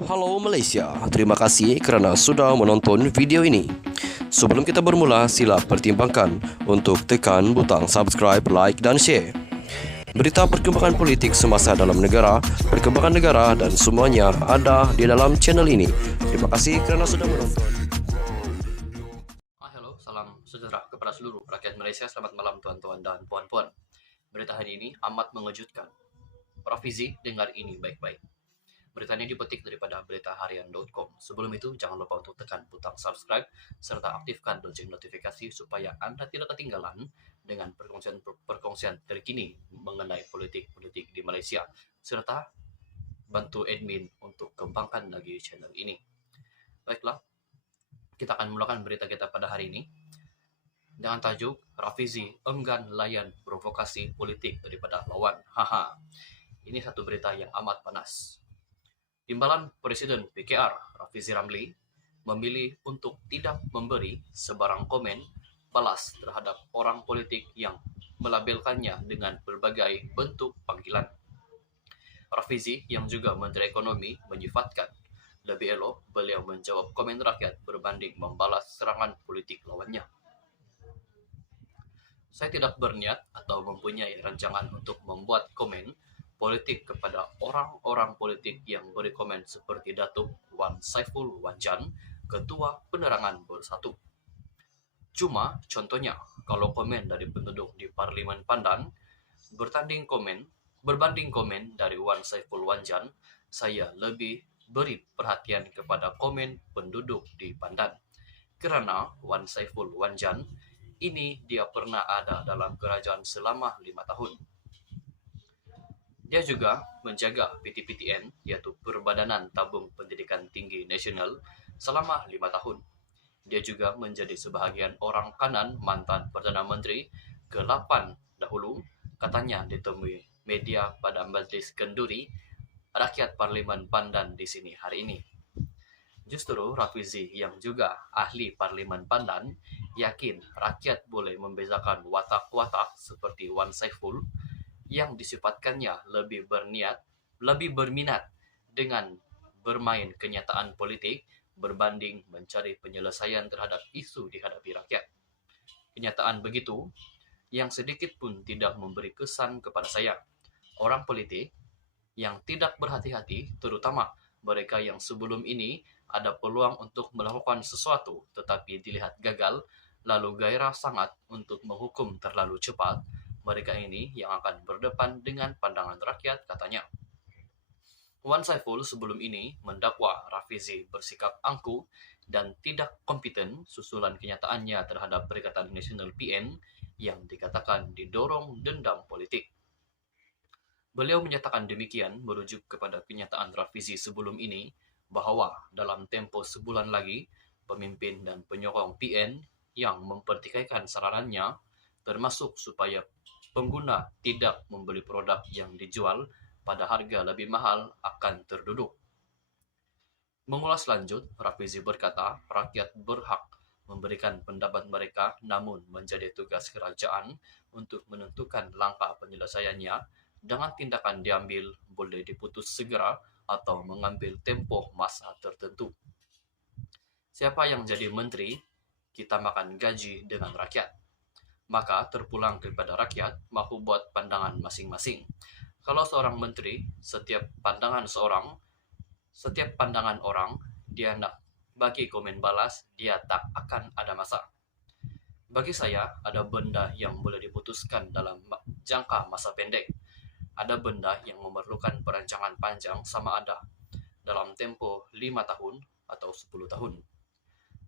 Halo Malaysia, terima kasih kerana sudah menonton video ini. Sebelum kita bermula, sila pertimbangkan untuk tekan butang subscribe, like dan share. Berita perkembangan politik semasa dalam negara, perkembangan negara dan semuanya ada di dalam channel ini. Terima kasih kerana sudah menonton. Halo, salam sejahtera kepada seluruh rakyat Malaysia. Selamat malam tuan-tuan dan puan-puan. Berita hari ini amat mengejutkan. Rafizi, dengar ini baik-baik. Berita ini dipetik daripada beritaharian.com. Sebelum itu, jangan lupa untuk tekan butang subscribe serta aktifkan lonceng notifikasi supaya Anda tidak ketinggalan dengan perkongsian terkini mengenai politik-politik di Malaysia, serta bantu admin untuk kembangkan lagi channel ini. Baiklah, kita akan memulakan berita kita pada hari ini dengan tajuk Rafizi enggan layan provokasi politik daripada lawan. Haha. Ini satu berita yang amat panas. Timbalan Presiden PKR Rafizi Ramli memilih untuk tidak memberi sebarang komen balas terhadap orang politik yang melabelkannya dengan berbagai bentuk panggilan. Rafizi yang juga Menteri Ekonomi menyifatkan lebih elok beliau menjawab komen rakyat berbanding membalas serangan politik lawannya. Saya tidak berniat atau mempunyai rancangan untuk membuat komen politik kepada orang-orang politik yang beri komen seperti Datuk Wan Saiful Wanjan, Ketua Penerangan Bersatu. Cuma contohnya, kalau komen dari penduduk di Parlimen Pandan berbanding komen dari Wan Saiful Wanjan, saya lebih beri perhatian kepada komen penduduk di Pandan. Kerana Wan Saiful Wanjan ini dia pernah ada dalam kerajaan selama 5 tahun. Dia juga menjaga PTPTN, iaitu Perbadanan Tabung Pendidikan Tinggi Nasional, selama 5 tahun. Dia juga menjadi sebahagian orang kanan mantan Perdana Menteri ke-8 dahulu, katanya ditemui media pada Majlis Kenduri Rakyat Parlimen Pandan di sini hari ini. Justru Rafizi yang juga ahli Parlimen Pandan yakin rakyat boleh membezakan watak-watak seperti Wan Saiful yang disifatkannya lebih berminat dengan bermain kenyataan politik berbanding mencari penyelesaian terhadap isu dihadapi rakyat. Kenyataan begitu yang sedikit pun tidak memberi kesan kepada saya. Orang politik yang tidak berhati-hati, terutama mereka yang sebelum ini ada peluang untuk melakukan sesuatu tetapi dilihat gagal, lalu gairah sangat untuk menghukum terlalu cepat, mereka ini yang akan berdepan dengan pandangan rakyat, katanya. Wan Saiful sebelum ini mendakwa Rafizi bersikap angkuh dan tidak kompeten susulan kenyataannya terhadap Perikatan Nasional PN yang dikatakan didorong dendam politik. Beliau menyatakan demikian merujuk kepada kenyataan Rafizi sebelum ini bahawa dalam tempoh sebulan lagi, pemimpin dan penyokong PN yang mempertikaikan saranannya termasuk supaya pengguna tidak membeli produk yang dijual pada harga lebih mahal akan terduduk. Mengulas lanjut, Rafizi berkata rakyat berhak memberikan pendapat mereka namun menjadi tugas kerajaan untuk menentukan langkah penyelesaiannya dengan tindakan diambil boleh diputus segera atau mengambil tempoh masa tertentu. Siapa yang jadi menteri, kita makan gaji dengan rakyat. Maka terpulang kepada rakyat mahu buat pandangan masing-masing. Kalau seorang menteri, setiap pandangan orang, dia nak bagi komen balas, dia tak akan ada masa. Bagi saya, ada benda yang boleh diputuskan dalam jangka masa pendek. Ada benda yang memerlukan perancangan panjang sama ada dalam tempoh 5 tahun atau 10 tahun.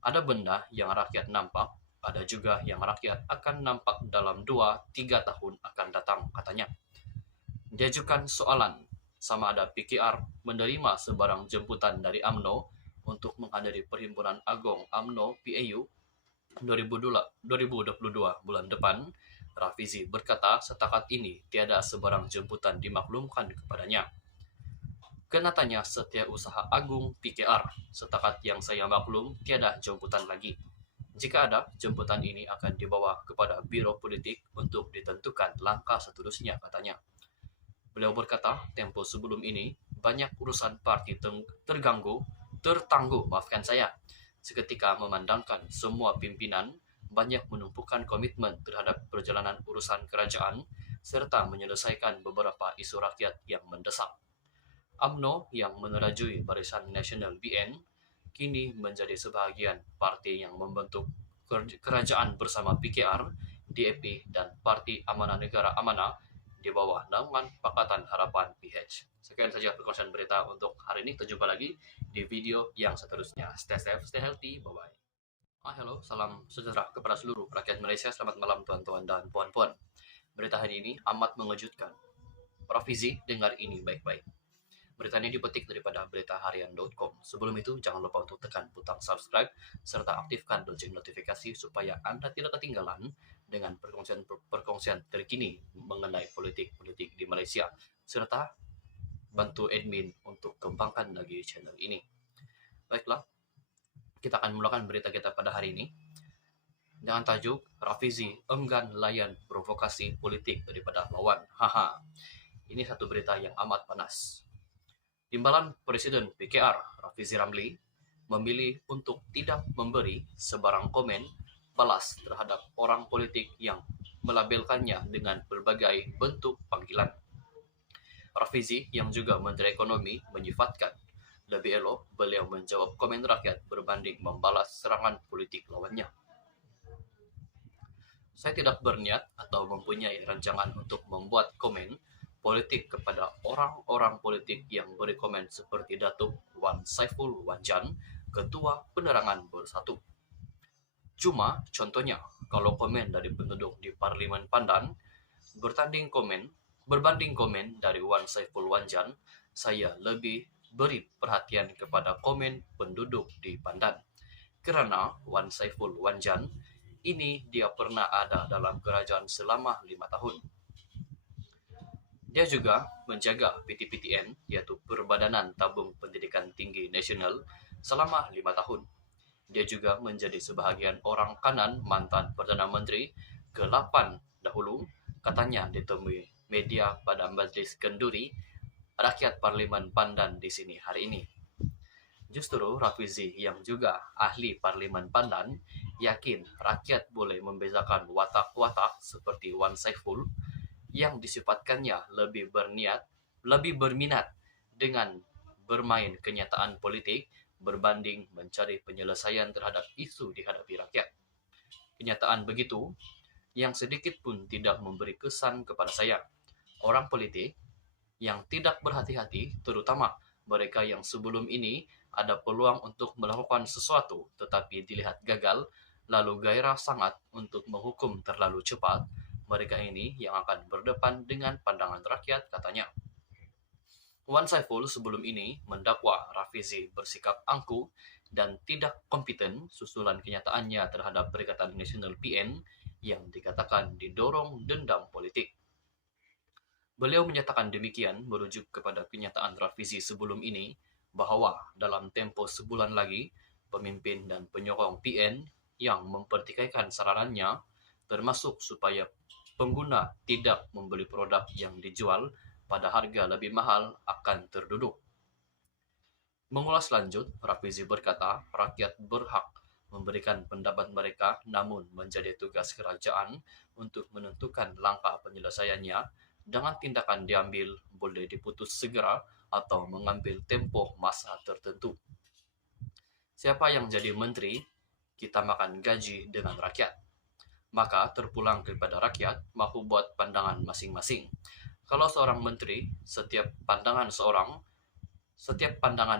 Ada benda yang rakyat nampak, ada juga yang rakyat akan nampak dalam 2-3 tahun akan datang, katanya. Diajukan soalan sama ada PKR menerima sebarang jemputan dari UMNO untuk menghadiri Perhimpunan Agong UMNO PAU 2022 bulan depan. Rafizi berkata setakat ini tiada sebarang jemputan dimaklumkan kepadanya. Kenatanya Setiausaha Agung PKR, setakat yang saya maklum tiada jemputan lagi. Jika ada, jemputan ini akan dibawa kepada Biro Politik untuk ditentukan langkah seterusnya, katanya. Beliau berkata, tempoh sebelum ini, banyak urusan parti tertangguh, maafkan saya. Seketika memandangkan semua pimpinan banyak menumpukan komitmen terhadap perjalanan urusan kerajaan serta menyelesaikan beberapa isu rakyat yang mendesak. UMNO yang menerajui Barisan Nasional BN kini menjadi sebahagian parti yang membentuk kerajaan bersama PKR, DAP, dan Parti Amanah Negara Amanah di bawah naungan Pakatan Harapan PH. Sekian saja perkongsian berita untuk hari ini. Kita jumpa lagi di video yang seterusnya. Stay safe, stay healthy. Bye-bye. Hello, salam sejahtera kepada seluruh rakyat Malaysia. Selamat malam tuan-tuan dan puan-puan. Berita hari ini amat mengejutkan. Rafizi, dengar ini baik-baik. Berita ini dipetik daripada beritaharian.com. Sebelum itu, jangan lupa untuk tekan butang subscribe serta aktifkan lonceng notifikasi supaya Anda tidak ketinggalan dengan perkongsian terkini mengenai politik di Malaysia, serta bantu admin untuk kembangkan lagi channel ini. Baiklah, kita akan mulakan berita kita pada hari ini dengan tajuk Rafizi enggan layan provokasi politik daripada lawan. Ini satu berita yang amat panas. Timbalan Presiden PKR Rafizi Ramli memilih untuk tidak memberi sebarang komen balas terhadap orang politik yang melabelkannya dengan berbagai bentuk panggilan. Rafizi yang juga Menteri Ekonomi menyifatkan lebih elok beliau menjawab komen rakyat berbanding membalas serangan politik lawannya. Saya tidak berniat atau mempunyai rancangan untuk membuat komen politik kepada orang-orang politik yang berekomen seperti Datuk Wan Saiful Wanjan, Ketua Penerangan Bersatu. Cuma contohnya, kalau komen dari penduduk di Parlimen Pandan berbanding komen dari Wan Saiful Wanjan, saya lebih beri perhatian kepada komen penduduk di Pandan. Kerana Wan Saiful Wanjan ini dia pernah ada dalam kerajaan selama 5 tahun. Dia juga menjaga PTPTN, yaitu Perbadanan Tabung Pendidikan Tinggi Nasional, selama 5 tahun. Dia juga menjadi sebahagian orang kanan mantan Perdana Menteri ke-8 dahulu, katanya ditemui media pada Majlis Kenduri Rakyat Parlimen Pandan di sini hari ini. Justru Rafizi yang juga ahli Parlimen Pandan yakin rakyat boleh membezakan watak-watak seperti Wan Saiful yang disifatkannya lebih berminat dengan bermain kenyataan politik berbanding mencari penyelesaian terhadap isu dihadapi rakyat. Kenyataan begitu yang sedikit pun tidak memberi kesan kepada saya. Orang politik yang tidak berhati-hati, terutama mereka yang sebelum ini ada peluang untuk melakukan sesuatu tetapi dilihat gagal, lalu gairah sangat untuk menghukum terlalu cepat, mereka ini yang akan berdepan dengan pandangan rakyat, katanya. Wan Saiful sebelum ini mendakwa Rafizi bersikap angkuh dan tidak kompeten susulan kenyataannya terhadap Perikatan Nasional PN yang dikatakan didorong dendam politik. Beliau menyatakan demikian merujuk kepada kenyataan Rafizi sebelum ini bahawa dalam tempoh sebulan lagi, pemimpin dan penyokong PN yang mempertikaikan saranannya termasuk supaya pengguna tidak membeli produk yang dijual pada harga lebih mahal akan terduduk. Mengulas lanjut, Rafizi berkata rakyat berhak memberikan pendapat mereka namun menjadi tugas kerajaan untuk menentukan langkah penyelesaiannya dengan tindakan diambil boleh diputus segera atau mengambil tempoh masa tertentu. Siapa yang jadi menteri, kita makan gaji dengan rakyat. Maka terpulang kepada rakyat mahu buat pandangan masing-masing. Kalau seorang menteri, setiap pandangan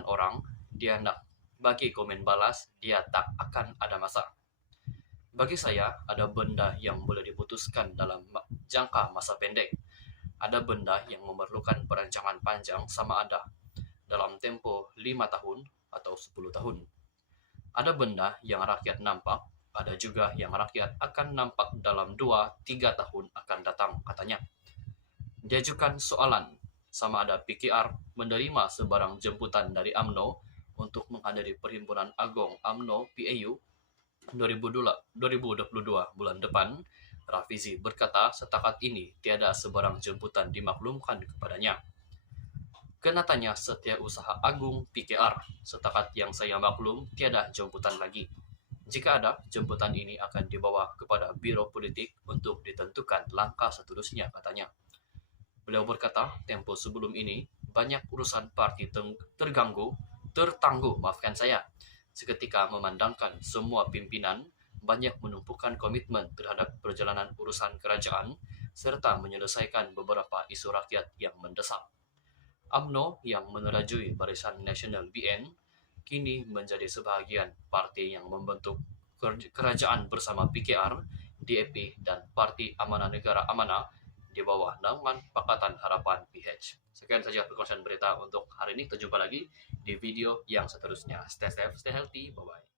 orang, dia nak bagi komen balas, dia tak akan ada masa. Bagi saya, ada benda yang boleh diputuskan dalam jangka masa pendek. Ada benda yang memerlukan perancangan panjang sama ada dalam tempoh 5 tahun atau 10 tahun. Ada benda yang rakyat nampak, ada juga yang rakyat akan nampak dalam 2-3 tahun akan datang, katanya. Diajukan soalan sama ada PKR menerima sebarang jemputan dari UMNO untuk menghadiri Perhimpunan Agong UMNO PAU 2022 bulan depan. Rafizi berkata setakat ini tiada sebarang jemputan dimaklumkan kepadanya. Kenatannya Setiausaha Agung PKR. Setakat yang saya maklum, tiada jemputan lagi. Jika ada, jemputan ini akan dibawa kepada Biro Politik untuk ditentukan langkah seterusnya, katanya. Beliau berkata, tempo sebelum ini, banyak urusan parti tertangguh, maafkan saya. Seketika memandangkan semua pimpinan banyak menumpukan komitmen terhadap perjalanan urusan kerajaan serta menyelesaikan beberapa isu rakyat yang mendesak. UMNO yang menerajui Barisan Nasional BN kini menjadi sebahagian parti yang membentuk kerajaan bersama PKR, DAP, dan Parti Amanah Negara Amanah di bawah naungan Pakatan Harapan PH. Sekian saja perkongsian berita untuk hari ini. Kita jumpa lagi di video yang seterusnya. Stay safe, stay healthy. Bye-bye.